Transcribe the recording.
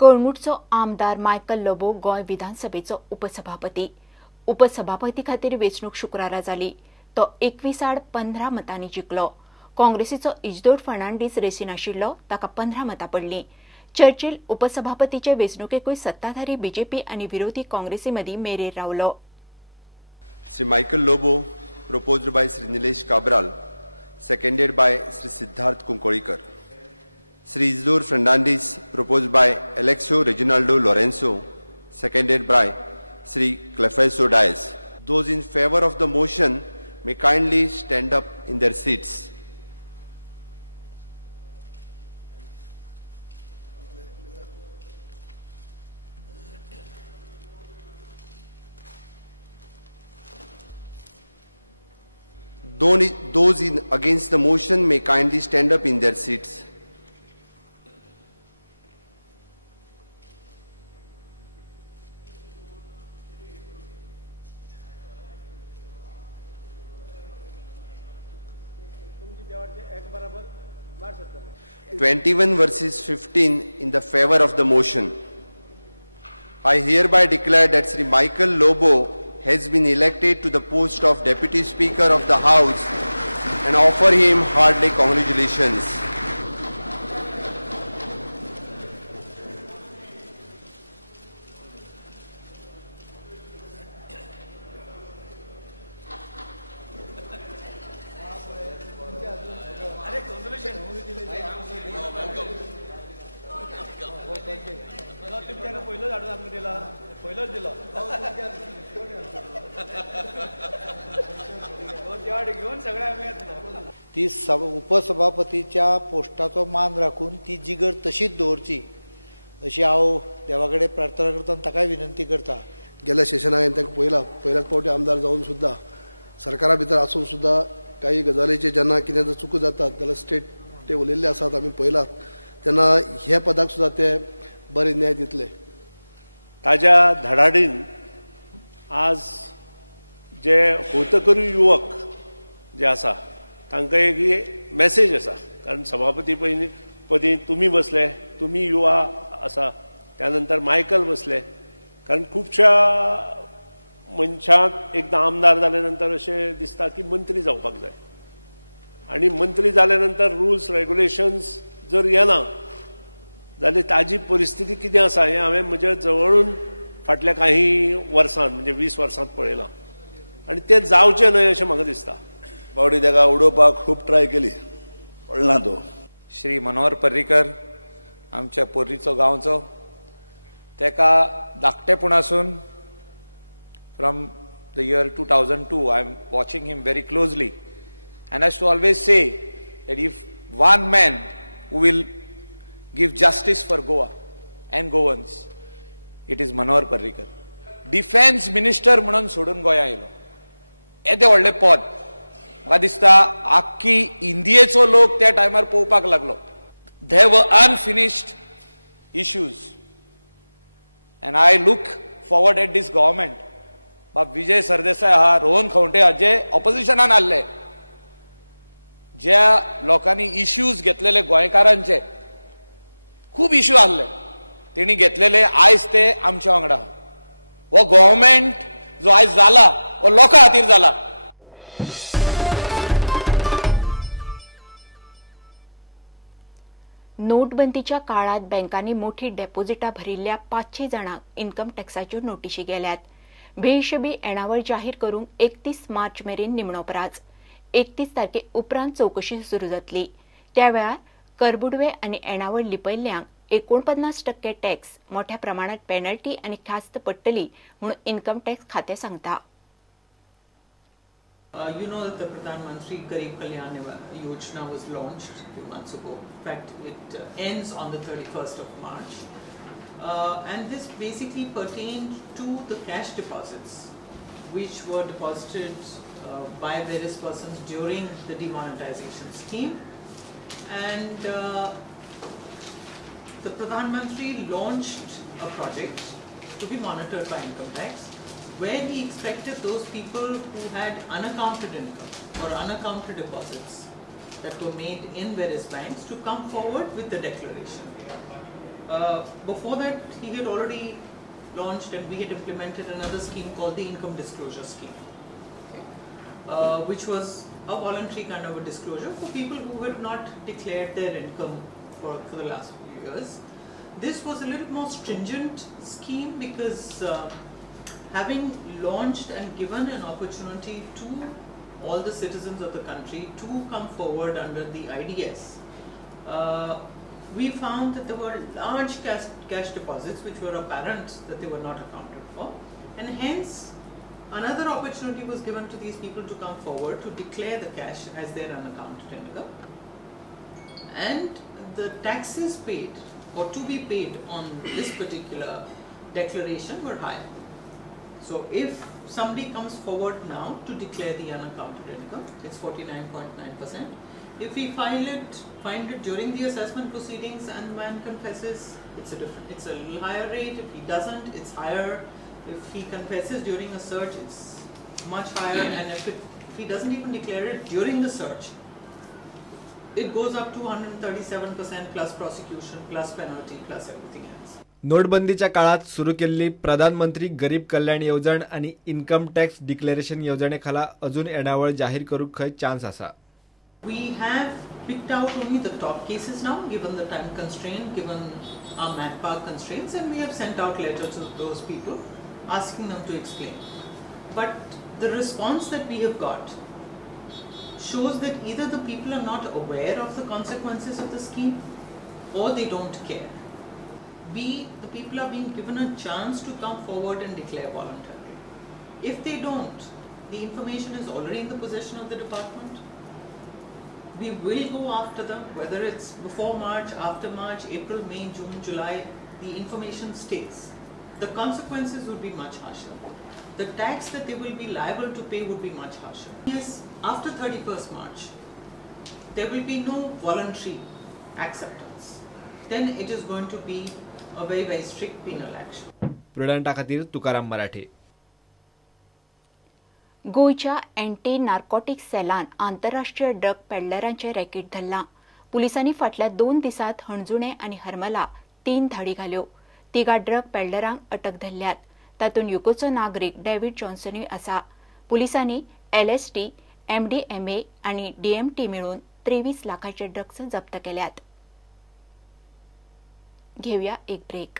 कळंगूटचो आमदार मायकल लोबो गोय विधानसभेचो उपसभापती खातीर वेंचणूक शुक्रारा जाली। तो 21 आड 15 मतांनी जिखलो। काँग्रेसीचो इजदोर फर्नांडीस रेसी नाशिल्लो, ताका 15 मतां पडलीं। चर्चिल उपसभापतीचे वेंचणुकेकूय सत्ताधारी बीजेपी आनी विरोधी काँग्रेसी मदीं मेरेर रावलो। Sri Michael Lobo, proposed by Sri Nilesh Cabral, seconded by Sri Siddharth Kunkolikar. Sri Isidore Fernandes, proposed by Alexio Reginaldo Lorenzo, seconded by Sri Cleofeso Dias. Those in favor of the motion may kindly stand up in their seats. Those against the motion may kindly stand up in their seats. Mark 21 versus 15 in the favor of the motion. I hereby declare that Sri Michael Lobo has been elected to the post of Deputy Speaker of the House and offer him hearty congratulations. ती उपसभापतीच्या पोस्टाचो मान राखून ती जिगर तशीच दवरची अशी हांव देवा कडेन प्रार्थना करता आनी ताकाय विनंती करता। गेल्या सेशनाक हांवें तांकां पयल्याच फावटी आमदार जावन सुद्दां सरकारा भितर आसून सुद्दां काही गजालीचे जेन्ना कितें जर चुको जातात जाल्यार स्टेट ते उलयल्ले आसात आमी पयलात, तेन्ना ह्या पदाक सुद्दां ते बरे न्याय दितले। ताज्या धडाडीन आज जे होतकरू युवक जे आसा तांकां एक मेसेज आसा, कारण सभापती पदी तुमी बसले, तुमी युवा आसा, त्यानंतर मायकल बसले, कारण खुबशा मनशाक एकदां आमदार जाले नंतर अशें दिसता की मंत्री जावपाक जाय, आनी मंत्री जाले नंतर रुल्स रेग्युलेशन्स जर येना जाल्यार ताजी परिस्थिती कितें आसा हें हांवें म्हज्या जवळून फाटल्या काही वर्सांत म्हणजे 20 वर्सांत पळयलां, आनी तें जावचें न्हय अशें म्हाका दिसता। फावटी ताका उडोवपाक खूब ट्राय केली, पडना तो। श्री मनोहर पर्रीकर आमच्या पोर्रीचो गांवचो, तेका धाकटेपणासून from the year 2002 I am watching him very closely and has to always say that if one man who will give justice for Goa and Goans, it is Manohar Parrikar. Defense Minister म्हणून सोडून गोंया आयलो, येदें व्हडलें पद म्हाका दिसता आख्खी इंडियेचो लोक त्या टायमार पळोवपाक लागलो। There were unfinished issues and I look forward at this government. बाब विजय सरदेसाय आहा, रोहन खंवटे आहा, जे ऑपोजिशनान आसले, ज्या लोकांनी इश्यूज घेतलेले गोंयकारांचे खूब इश्यू आसले, तेणी घेतलेले आयज ते आमच्या वांगडा आहा। हो गव्हर्मेंट जो आयज जाला हो लोकां खातीर जाला। नोटबंदीच्या काळात बँकांनी मोठी डेपोजिटां भरिल्ल्या 500 जाणांक इन्कम टॅक्साच्यो नोटीशी गेल्यात। बेहिशेबी येणावळ जाहीर करूंक 31 मार्च मेरेन निमणोवपाच। 31 तारखे उपरांत चौकशी सुरू जातली। त्या वेळार करबुडवे आनी येणावळ लिपयल्ल्यांक 49% टॅक्स, मोठ्या प्रमाणात पेनल्टी आनी ख्यास्त पडटली म्हणून इन्कम टॅक्स खातें सांगता। You know that the Pradhan Mantri Garib Kalyan Yojana was launched a few months ago. In fact, it ends on the 31st of March. And this basically pertained to the cash deposits which were deposited by various persons during the demonetization scheme. And the Pradhan Mantri launched a project to be monitored by income tax, where he expected those people who had unaccounted income or unaccounted deposits that were made in various banks to come forward with the declaration. Before that, he had already launched and we had implemented another scheme called the Income Disclosure Scheme, which was a voluntary kind of a disclosure for people who had not declared their income for the last few years. This was a little more stringent scheme because having launched and given an opportunity to all the citizens of the country to come forward under the IDS, we found that there were large cash deposits which were apparent that they were not accounted for, and hence another opportunity was given to these people to come forward to declare the cash as their unaccounted income, and the taxes paid or to be paid on this particular declaration were higher. So if somebody comes forward now to declare the unaccounted income, it's 49.9%. If we find it during the assessment proceedings and man confesses, it's a little higher rate. If he doesn't, it's higher. If he confesses during a search, it's much higher. And if he doesn't even declare it during the search, it goes up to 137% plus prosecution, plus penalty, plus everything else. नोटबंदीच्या काळात सुरू केलेली प्रधानमंत्री गरीब कल्याण योजना आणि income tax declaration योजनेखाला अजून येणावळ जाहीर करूक खंय चान्स आसा? We have picked out only the top cases now, given the time constraint, given our manpower constraints, and we have sent out letters to those people asking them to explain. But the response that we have got shows that either the people are not aware of the consequences of the scheme or they don't care. B, the people are being given a chance to come forward and declare voluntarily. If they don't, the information is already in the possession of the department. We will go after them, whether it's before March, after March, April, May, June, July, the information stays. The consequences would be much harsher. The tax that they will be liable to pay would be much harsher. Yes, after 31st March, there will be no voluntary acceptance. Then it is going to be a very, very strict penal action. प्रुडंटा खातीर तुकाराम मराठे. गोयच्या anti narcotics सेलान आंतरराष्ट्रीय drug पेडलरांचे racket धरला. पुलिसांनी फाटल्या 2 दिसांत हणजुणे आनी हरमला 3 धाडी घाल्यो. 3 drug पेडलरांक अटक धरल्यात. तातूंत युकेचो नागरीक डेव्हिड जॉन्सनूय आसा. पुलिसांनी LSD, MDMA आनी DMT मेळून 23 लाखाचे ड्रग्स जप्त केल्यात. घेवया एक ब्रेक.